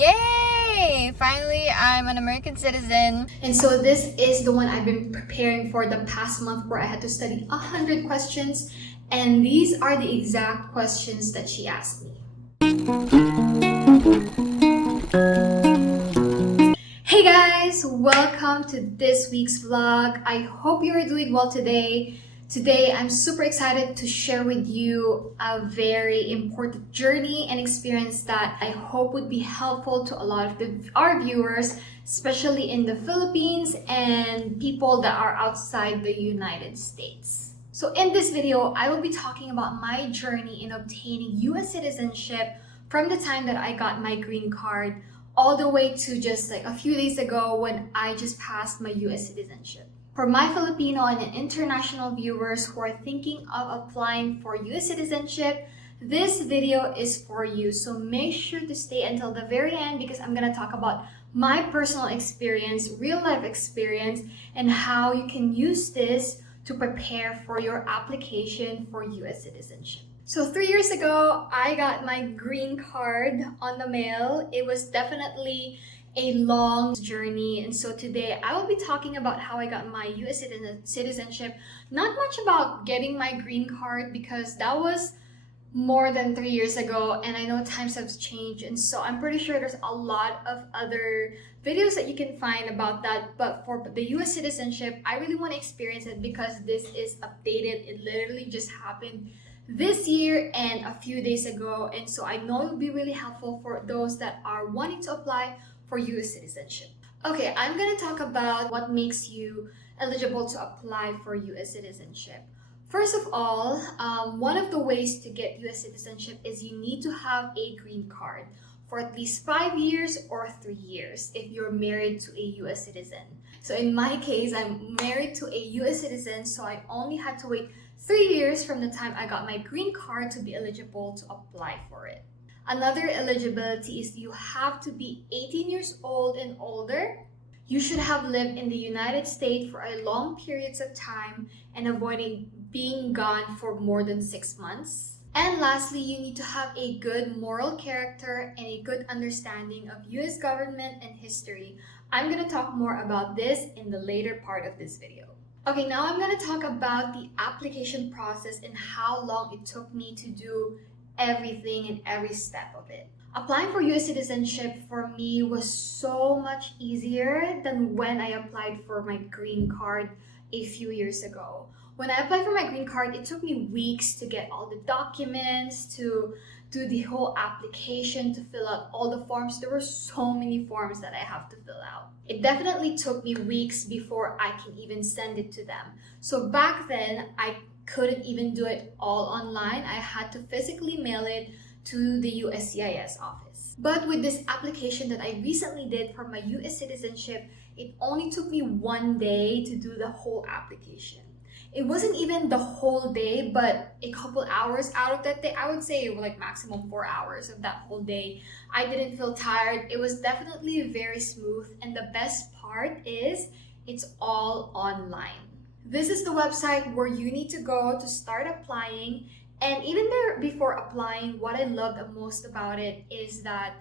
Yay! Finally, I'm an American citizen. And so this is the one I've been preparing for the past month, where I had to study 100 questions, and these are the exact questions that she asked me. Hey guys, welcome to this week's vlog. I hope you are doing well today. Today, I'm super excited to share with you a very important journey and experience that I hope would be helpful to a lot of our viewers, especially in the Philippines and people that are outside the United States. So in this video, I will be talking about my journey in obtaining US citizenship from the time that I got my green card all the way to just like a few days ago when I just passed my US citizenship. For my Filipino and international viewers who are thinking of applying for US citizenship, this video is for you. So make sure to stay until the very end, because I'm going to talk about my personal experience, real life experience, and how you can use this to prepare for your application for US citizenship. So 3 years ago, I got my green card on the mail. It was definitely a long journey, and so today I will be talking about how I got my US citizenship. Not much about getting my green card, because that was more than 3 years ago, and I know times have changed, and so I'm pretty sure there's a lot of other videos that you can find about that. But for the US citizenship, I really want to experience it because this is updated. It literally just happened this year and a few days ago, and so I know it will be really helpful for those that are wanting to apply for US citizenship. Okay, I'm gonna talk about what makes you eligible to apply for US citizenship. First of all, one of the ways to get US citizenship is you need to have a green card for at least 5 years or 3 years if you're married to a US citizen. So in my case, I'm married to a US citizen, so I only had to wait 3 years from the time I got my green card to be eligible to apply for it. Another eligibility is you have to be 18 years old and older. You should have lived in the United States for a long periods of time and avoiding being gone for more than 6 months. And lastly, you need to have a good moral character and a good understanding of US government and history. I'm going to talk more about this in the later part of this video. Okay, now I'm going to talk about the application process and how long it took me to do everything and every step of it. Applying for US citizenship for me was so much easier than when I applied for my green card a few years ago. When I applied for my green card, it took me weeks to get all the documents, to do the whole application, to fill out all the forms. There were so many forms that I have to fill out. It definitely took me weeks before I can even send it to them. So back then, I couldn't even do it all online. I had to physically mail it to the USCIS office. But with this application that I recently did for my US citizenship, it only took me 1 day to do the whole application. It wasn't even the whole day, but a couple hours out of that day. I would say like maximum 4 hours of that whole day. I didn't feel tired. It was definitely very smooth, and the best part is it's all online. This is the website where you need to go to start applying. And even there, before applying, what I love the most about it is that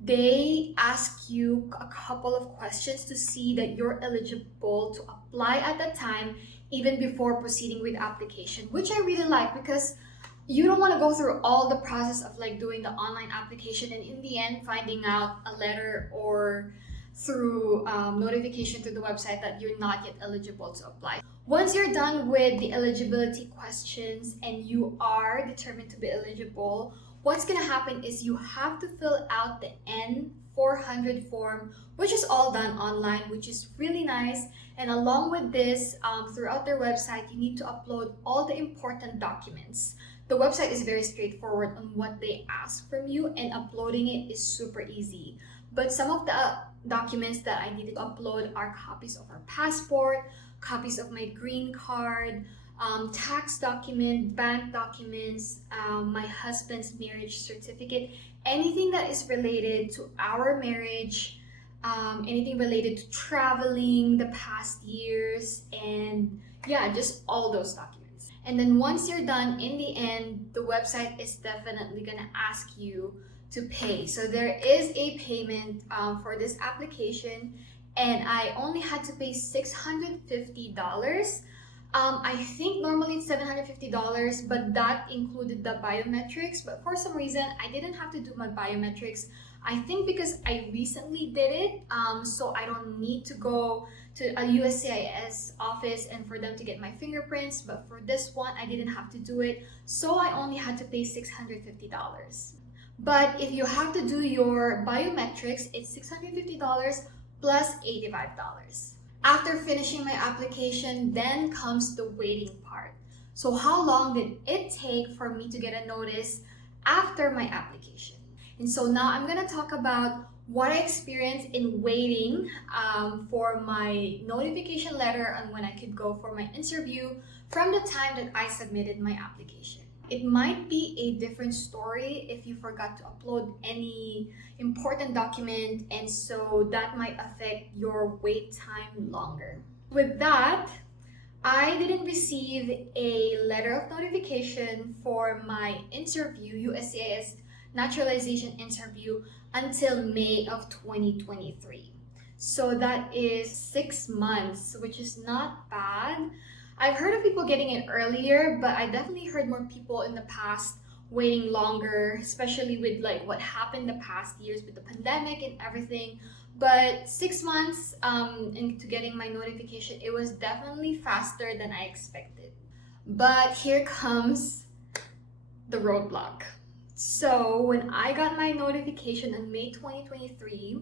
they ask you a couple of questions to see that you're eligible to apply at that time, even before proceeding with application, which I really like, because you don't want to go through all the process of like doing the online application and in the end finding out a letter or through notification to the website that you're not yet eligible to apply. Once you're done with the eligibility questions and you are determined to be eligible, what's going to happen is you have to fill out the N400 form, which is all done online, which is really nice. And along with this, throughout their website, you need to upload all the important documents. The website is very straightforward on what they ask from you, and uploading it is super easy. But some of the documents that I needed to upload are copies of our passport, copies of my green card, tax document, bank documents, my husband's marriage certificate, anything that is related to our marriage, anything related to traveling the past years, and yeah, just all those documents. And then once you're done, in the end, the website is definitely gonna ask you to pay. So there is a payment for this application, and I only had to pay $650. I think normally it's $750, but that included the biometrics. But for some reason, I didn't have to do my biometrics. I think because I recently did it, so I don't need to go to a USCIS office and for them to get my fingerprints. But for this one, I didn't have to do it, so I only had to pay $650. But if you have to do your biometrics, it's $650 plus $85. After finishing my application, then comes the waiting part. So how long did it take for me to get a notice after my application? And so now I'm gonna talk about what I experienced in waiting for my notification letter and when I could go for my interview from the time that I submitted my application. It might be a different story if you forgot to upload any important document, and so that might affect your wait time longer. With that, I didn't receive a letter of notification for my interview, USCIS naturalization interview, until May of 2023. So that is 6 months, which is not bad. I've heard of people getting it earlier, but I definitely heard more people in the past waiting longer, especially with like what happened the past years with the pandemic and everything. But 6 months into getting my notification, it was definitely faster than I expected. But here comes the roadblock. So when I got my notification in May 2023,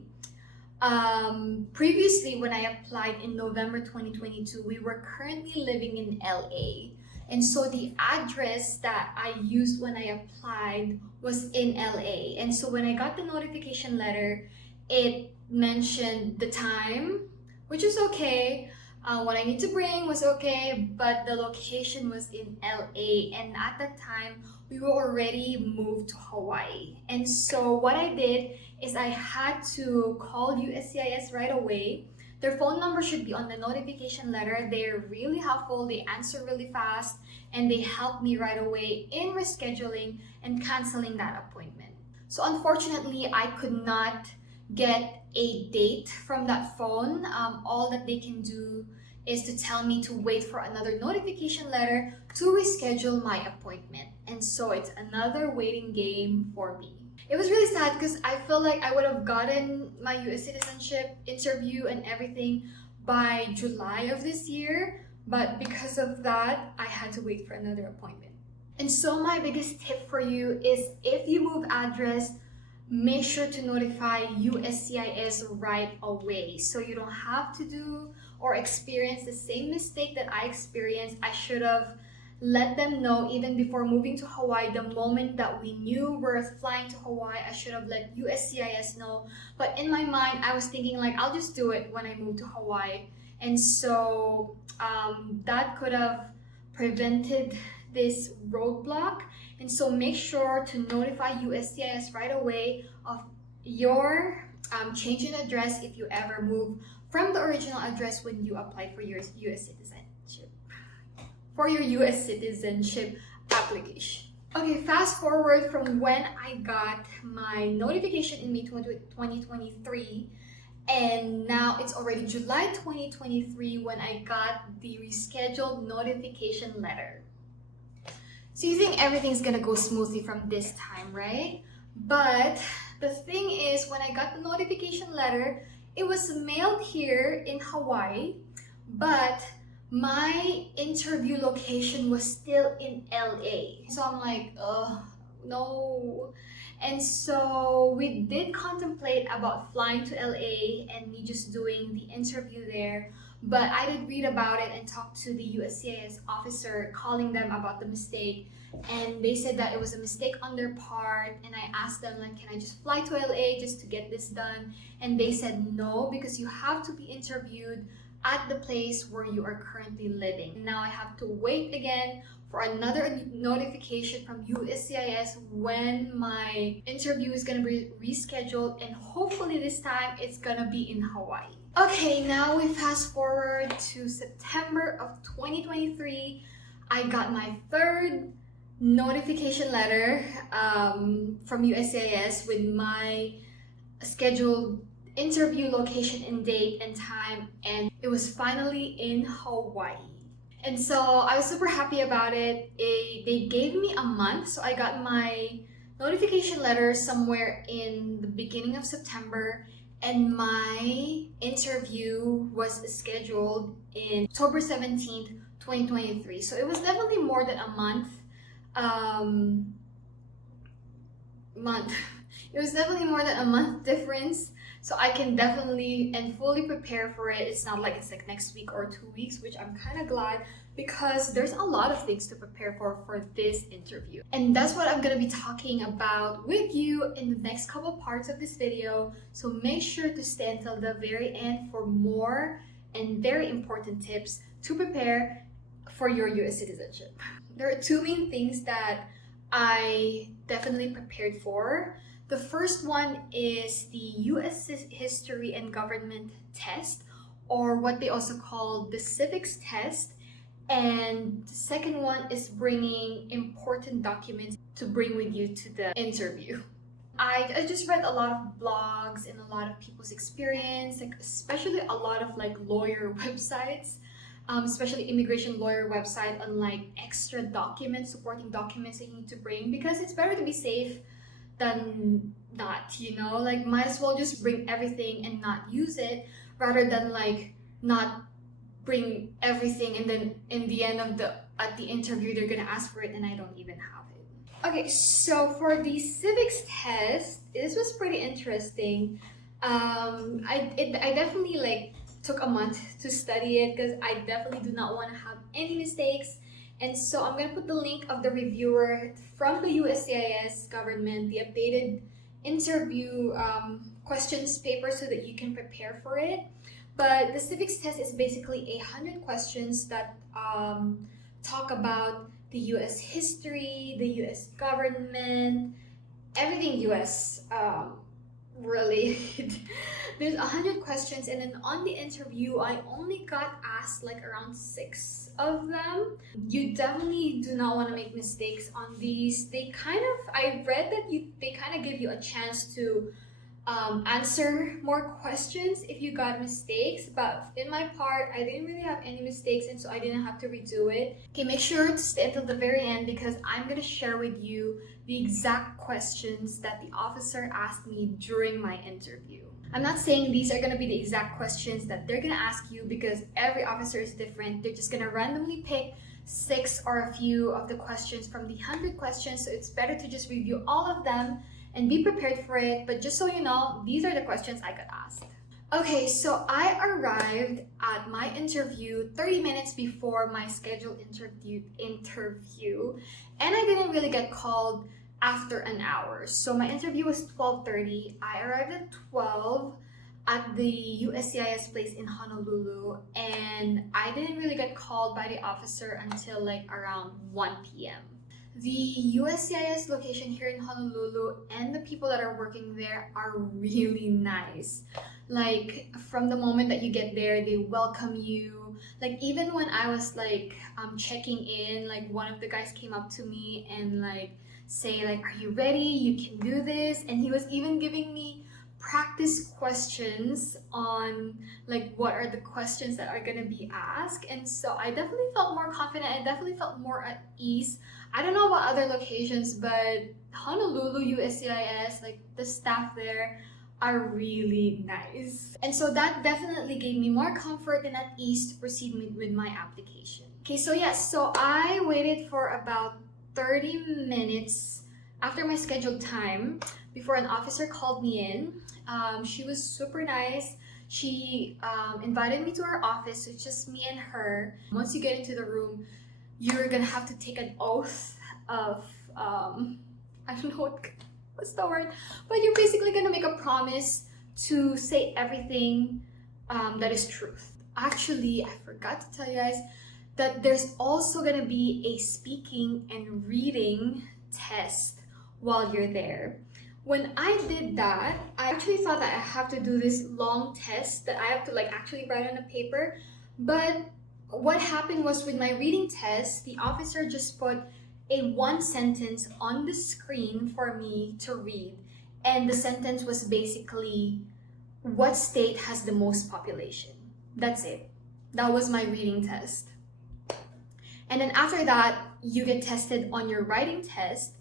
previously when I applied in November 2022, we were currently living in LA. And so the address that I used when I applied was in LA. And so when I got the notification letter, it mentioned the time, which is okay. What I need to bring was okay, but the location was in LA. And at that time, we were already moved to Hawaii. And so what I did is I had to call USCIS right away. Their phone number should be on the notification letter. They're really helpful, they answer really fast, and they helped me right away in rescheduling and canceling that appointment. So unfortunately, I could not get a date from that phone. All that they can do is to tell me to wait for another notification letter to reschedule my appointment. And so it's another waiting game for me. It was really sad because I feel like I would have gotten my US citizenship interview and everything by July of this year, but because of that, I had to wait for another appointment. And so my biggest tip for you is if you move address, make sure to notify USCIS right away so you don't have to do or experience the same mistake that I experienced. I should have let them know even before moving to Hawaii. The moment that we knew we're flying to Hawaii, I should have let USCIS know. But in my mind, I was thinking like, I'll just do it when I move to Hawaii. And so that could have prevented this roadblock. And so make sure to notify USCIS right away of your change in address if you ever move from the original address when you apply for your US citizenship. For your US citizenship application. Okay, fast forward from when I got my notification in May 2023, and now it's already July 2023 when I got the rescheduled notification letter. So you think everything's gonna go smoothly from this time, right? But the thing is, when I got the notification letter, it was mailed here in Hawaii, but my interview location was still in LA. So I'm like, no. And so we did contemplate about flying to LA and me just doing the interview there. But I did read about it and talk to the USCIS officer, calling them about the mistake. And they said that it was a mistake on their part. And I asked them, like, can I just fly to LA just to get this done? And they said no, because you have to be interviewed at the place where you are currently living. Now I have to wait again for another notification from USCIS when my interview is gonna be rescheduled, and hopefully this time it's gonna be in Hawaii. Okay, now we fast forward to September of 2023. I got my third notification letter from USCIS with my scheduled interview location and date and time, and it was finally in Hawaii. And so I was super happy about it. They gave me a month, so I got my notification letter somewhere in the beginning of September, and my interview was scheduled in October 17th, 2023. So it was definitely more than a month. It was definitely more than a month difference. So I can definitely and fully prepare for it. It's not like it's like next week or 2 weeks, which I'm kind of glad, because there's a lot of things to prepare for this interview. And that's what I'm going to be talking about with you in the next couple parts of this video. So make sure to stay until the very end for more and very important tips to prepare for your US citizenship. There are two main things that I definitely prepared for. The first one is the US History and Government test, or what they also call the civics test. And the second one is bringing important documents to bring with you to the interview. I just read a lot of blogs and a lot of people's experience, like especially a lot of like lawyer websites, especially immigration lawyer website, on like extra documents, supporting documents that you need to bring, because it's better to be safe than not, you know, like might as well just bring everything and not use it, rather than like not bring everything and then in the end of at the interview they're gonna ask for it and I don't even have it. Okay, so for the civics test, this was pretty interesting. I definitely like took a month to study it, because I definitely do not want to have any mistakes. And so I'm going to put the link of the reviewer from the USCIS government, the updated interview questions paper, so that you can prepare for it. But the civics test is basically 100 questions that talk about the US history, the US government, everything US related. There's 100 questions, and then on the interview I only got asked like around 6 of them. You definitely do not want to make mistakes on these. I read that they kind of give you a chance to answer more questions if you got mistakes, but in my part I didn't really have any mistakes, and so I didn't have to redo it. Okay, make sure to stay until the very end, because I'm gonna share with you the exact questions that the officer asked me during my interview. I'm not saying these are gonna be the exact questions that they're gonna ask you, because every officer is different. They're just gonna randomly pick 6 or a few of the questions from the 100 questions, so it's better to just review all of them and be prepared for it. But just so you know, these are the questions I got asked. Okay, so I arrived at my interview 30 minutes before my scheduled interview, and I didn't really get called after an hour. So my interview was 12:30. I arrived at 12 at the USCIS place in Honolulu, and I didn't really get called by the officer until like around 1 p.m. The USCIS location here in Honolulu and the people that are working there are really nice. Like from the moment that you get there, they welcome you. Like even when I was like checking in, like one of the guys came up to me and like say like, "Are you ready? You can do this." And he was even giving me practice questions on like what are the questions that are gonna be asked. And so I definitely felt more confident. I definitely felt more at ease. I don't know about other locations, but Honolulu USCIS, like the staff there are really nice. And so that definitely gave me more comfort and at ease to proceed with my application. Okay, so yes, so I waited for about 30 minutes after my scheduled time before an officer called me in. She was super nice. She invited me to her office. So it's just me and her. Once you get into the room, you're gonna have to take an oath of I don't know what's the word, but you're basically gonna make a promise to say everything that is truth. Actually, I forgot to tell you guys that there's also gonna be a speaking and reading test while you're there. When I did that, I actually thought that I have to do this long test that I have to like actually write on a paper. But what happened was with my reading test, the officer just put a one sentence on the screen for me to read. And the sentence was basically, what state has the most population? That's it. That was my reading test. And then after that, you get tested on your writing test.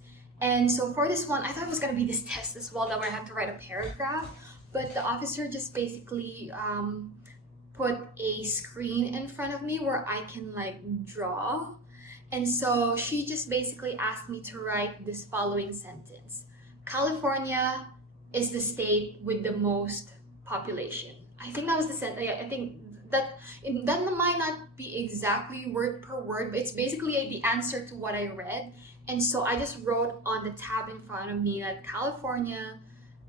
And so for this one, I thought it was gonna be this test as well, that where I have to write a paragraph. But the officer just basically put a screen in front of me where I can like draw. And so she just basically asked me to write this following sentence. California is the state with the most population. I think that was the sentence. I think that might not be exactly word per word, but it's basically the answer to what I read. And so I just wrote on the tab in front of me that California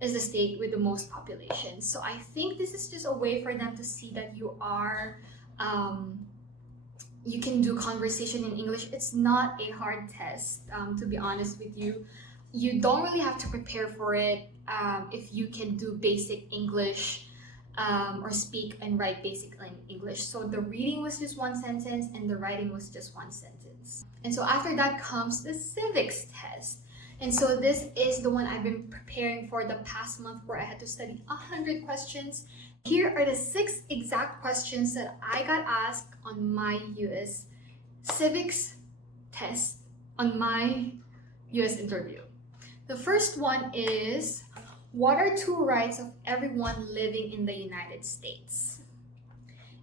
is the state with the most population. So I think this is just a way for them to see that you are, you can do conversation in English. It's not a hard test, to be honest with you. You don't really have to prepare for it if you can do basic English or speak and write basic English. So the reading was just one sentence and the writing was just one sentence. And so after that comes the civics test. And so this is the one I've been preparing for the past month, where I had to study 100 questions. Here are the 6 exact questions that I got asked on my US civics test on my US interview. The first one is, what are 2 rights of everyone living in the United States?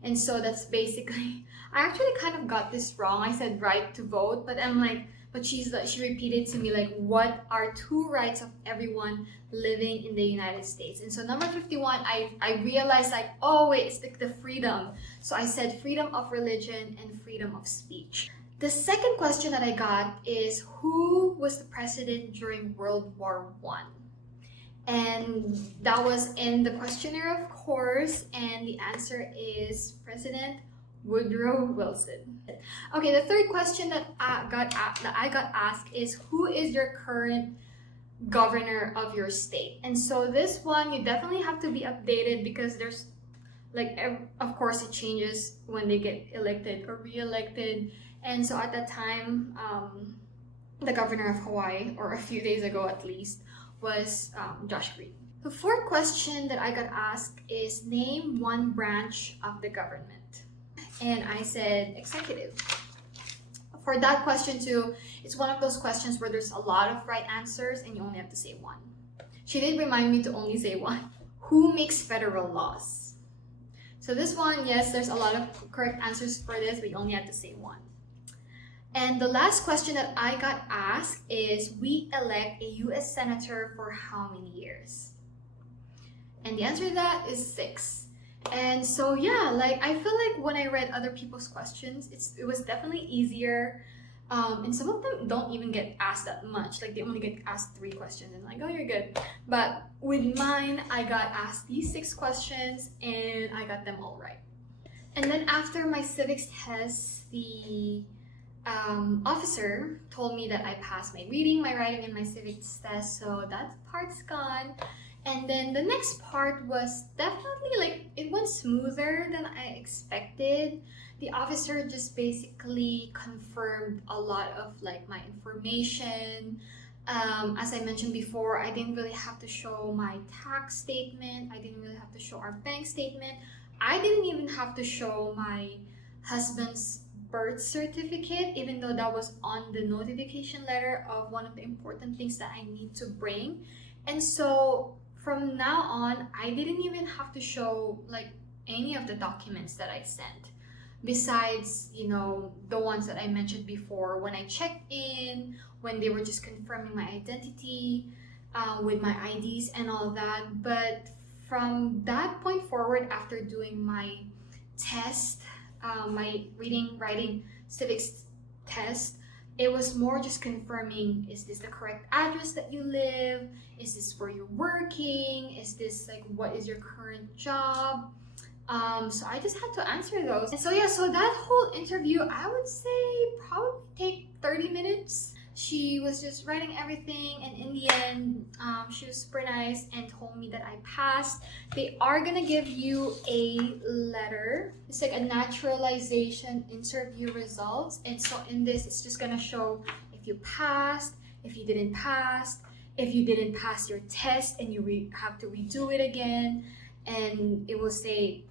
And so that's basically, I actually kind of got this wrong. I said right to vote, but I'm like, but she repeated to me like, what are 2 rights of everyone living in the United States? And so number 51, I realized like, oh wait, it's the freedom. So I said freedom of religion and freedom of speech. The second question that I got is, who was the president during World War I? And that was in the questionnaire, of course, and the answer is President Woodrow Wilson. Okay, the third question that I got asked is, who is your current governor of your state? And so this one, you definitely have to be updated, because there's like, of course it changes when they get elected or re-elected. And so at that time, the governor of Hawaii, or a few days ago at least, was Josh Green. The fourth question that I got asked is, name one branch of the government. And I said executive. For that question too, it's one of those questions where there's a lot of right answers and you only have to say one. She did remind me to only say one. Who makes federal laws? So this one, yes, there's a lot of correct answers for this, but you only have to say one. And the last question that I got asked is, we elect a US Senator for how many years? And the answer to that is 6. And so yeah, like I feel like when I read other people's questions, it was definitely easier. And some of them don't even get asked that much. Like they only get asked 3 questions and like, oh, you're good. But with mine, I got asked these 6 questions and I got them all right. And then after my civics test, the officer told me that I passed my reading, my writing, and my civics test. So that part's gone. And then the next part was definitely like, it went smoother than I expected. The officer just basically confirmed a lot of like my information. As I mentioned before, I didn't really have to show my tax statement. I didn't really have to show our bank statement. I didn't even have to show my husband's birth certificate, even though that was on the notification letter of one of the important things that I need to bring. And so from now on, I didn't even have to show like any of the documents that I sent, besides, you know, the ones that I mentioned before when I checked in, when they were just confirming my identity with my IDs and all that. But from that point forward, after doing my test, my reading, writing, civics test, it was more just confirming, is this the correct address that you live? Is this where you're working? Is this like, what is your current job? So I just had to answer those. And so yeah, so that whole interview, I would say probably take 30 minutes. She was just writing everything, and in the end, she was super nice and told me that I passed. They are gonna give you a letter. It's like a naturalization interview results, and so in this, it's just gonna show if if you passed, if you didn't pass, if you didn't pass your test and you have to redo it again, and it will say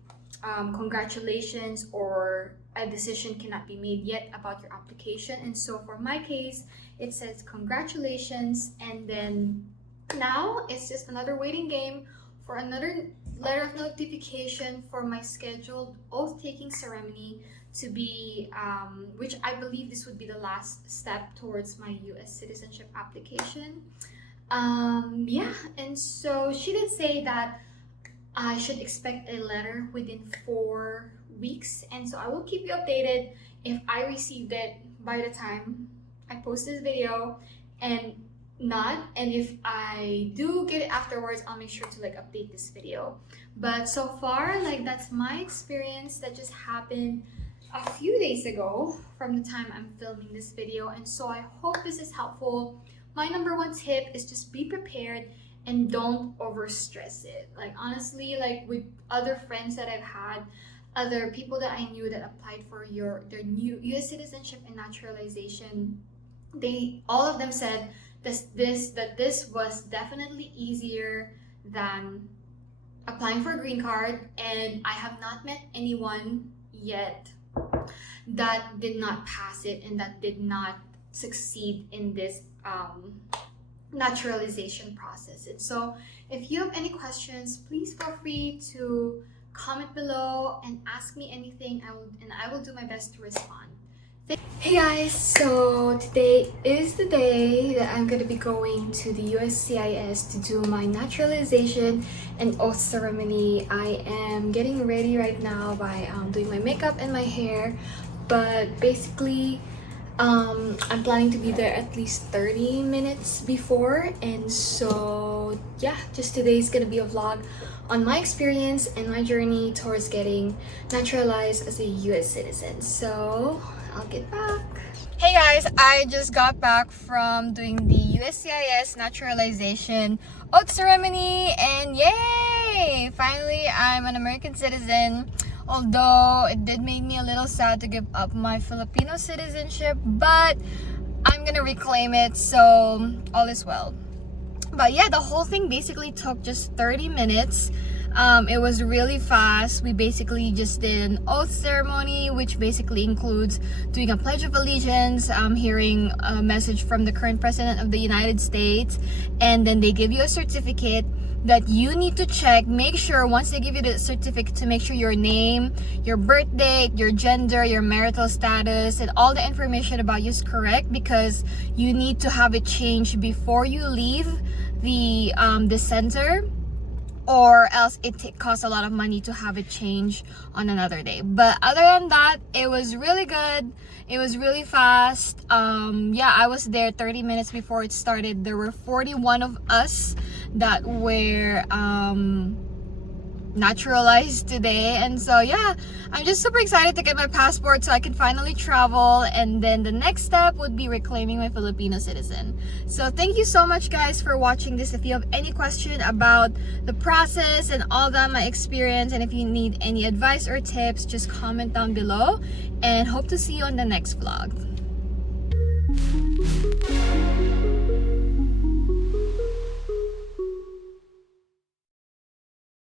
congratulations, or a decision cannot be made yet about your application. And so for my case, it says congratulations, and then now it's just another waiting game for another letter of notification for my scheduled oath-taking ceremony to be, which I believe this would be the last step towards my US citizenship application. Yeah, and so she did say that I should expect a letter within 4 weeks, and so I will keep you updated if I received it by the time I post this video, and if I do get it afterwards, I'll make sure to like update this video. But so far, like, that's my experience that just happened a few days ago from the time I'm filming this video, and so I hope this is helpful. My number one tip is just be prepared and don't over stress it. Like, honestly, like with other friends that I've had, other people that I knew that applied for their new US citizenship and naturalization, all of them said that this was definitely easier than applying for a green card, and I have not met anyone yet that did not pass it and that did not succeed in this naturalization process. And so if you have any questions, please feel free to comment below and ask me anything, I will do my best to respond. Hey guys, so today is the day that I'm going to be going to the USCIS to do my naturalization and oath ceremony. I am getting ready right now by doing my makeup and my hair, but basically I'm planning to be there at least 30 minutes before, and so yeah, just today is gonna be a vlog on my experience and my journey towards getting naturalized as a US citizen. So I'll get back. Hey guys, I just got back from doing the USCIS naturalization oath ceremony, and yay! Finally, I'm an American citizen. Although it did make me a little sad to give up my Filipino citizenship, but I'm gonna reclaim it, so all is well. But yeah, the whole thing basically took just 30 minutes. It was really fast. We basically just did an oath ceremony, which basically includes doing a pledge of allegiance, hearing a message from the current president of the United States, and then they give you a certificate that you need to check. Make sure once they give you the certificate to make sure your name, your birth date, your gender, your marital status, and all the information about you is correct, because you need to have it changed before you leave the center, or else it costs a lot of money to have it changed on another day. But other than that, it was really good. It was really fast. Yeah, I was there 30 minutes before it started. There were 41 of us that were naturalized today, and so yeah, I'm just super excited to get my passport so I can finally travel, and then the next step would be reclaiming my Filipino citizen. So thank you so much guys for watching this. If you have any question about the process and all that, my experience, and if you need any advice or tips, just comment down below, and hope to see you on the next vlog.